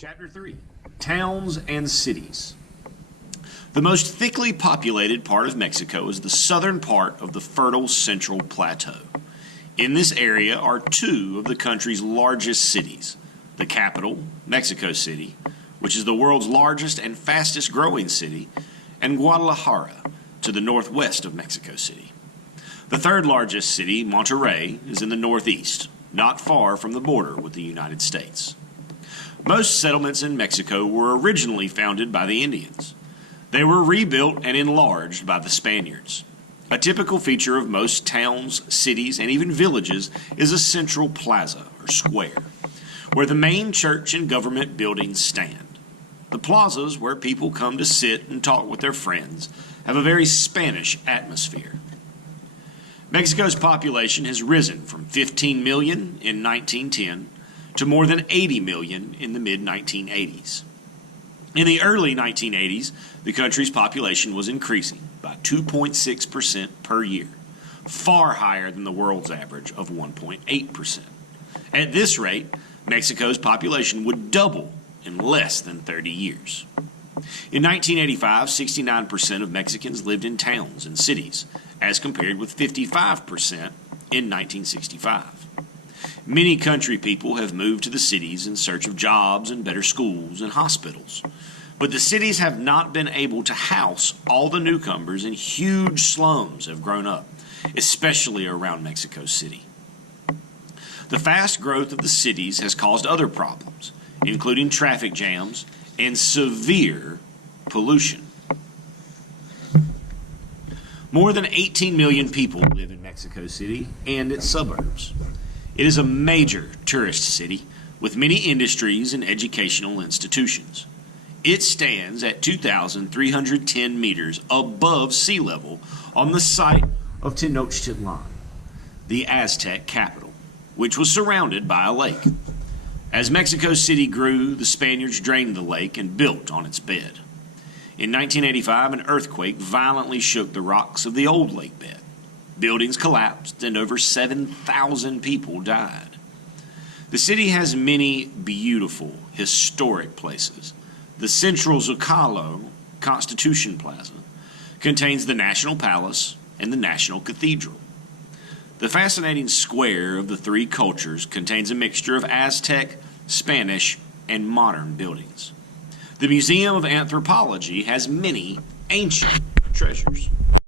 Chapter 3, Towns and Cities. The most thickly populated part of Mexico is the southern part of the fertile Central Plateau. In this area are two of the country's largest cities, the capital, Mexico City, which is the world's largest and fastest growing city, and Guadalajara, to the northwest of Mexico City. The third largest city, Monterrey, is in the northeast, not far from the border with the United States. Most settlements in Mexico were originally founded by the Indians. They were rebuilt and enlarged by the Spaniards. A typical feature of most towns, cities, and even villages is a central plaza, or square, where the main church and government buildings stand. The plazas, where people come to sit and talk with their friends, have a very Spanish atmosphere. Mexico's population has risen from 15 million in 1910 to more than 80 million in the mid-1980s. In the early 1980s, the country's population was increasing by 2.6% per year, far higher than the world's average of 1.8%. At this rate, Mexico's population would double in less than 30 years. In 1985, 69% of Mexicans lived in towns and cities, as compared with 55% in 1965. Many country people have moved to the cities in search of jobs and better schools and hospitals. But the cities have not been able to house all the newcomers, and huge slums have grown up, especially around Mexico City. The fast growth of the cities has caused other problems, including traffic jams and severe pollution. More than 18 million people live in Mexico City and its suburbs. It is a major tourist city with many industries and educational institutions. It stands at 2,310 meters above sea level on the site of Tenochtitlan, the Aztec capital, which was surrounded by a lake. As Mexico City grew, the Spaniards drained the lake and built on its bed. In 1985, an earthquake violently shook the rocks of the old lake bed. Buildings collapsed and over 7,000 people died. The city has many beautiful, historic places. The Central Zocalo Constitution Plaza contains the National Palace and the National Cathedral. The fascinating square of the three cultures contains a mixture of Aztec, Spanish, and modern buildings. The Museum of Anthropology has many ancient treasures.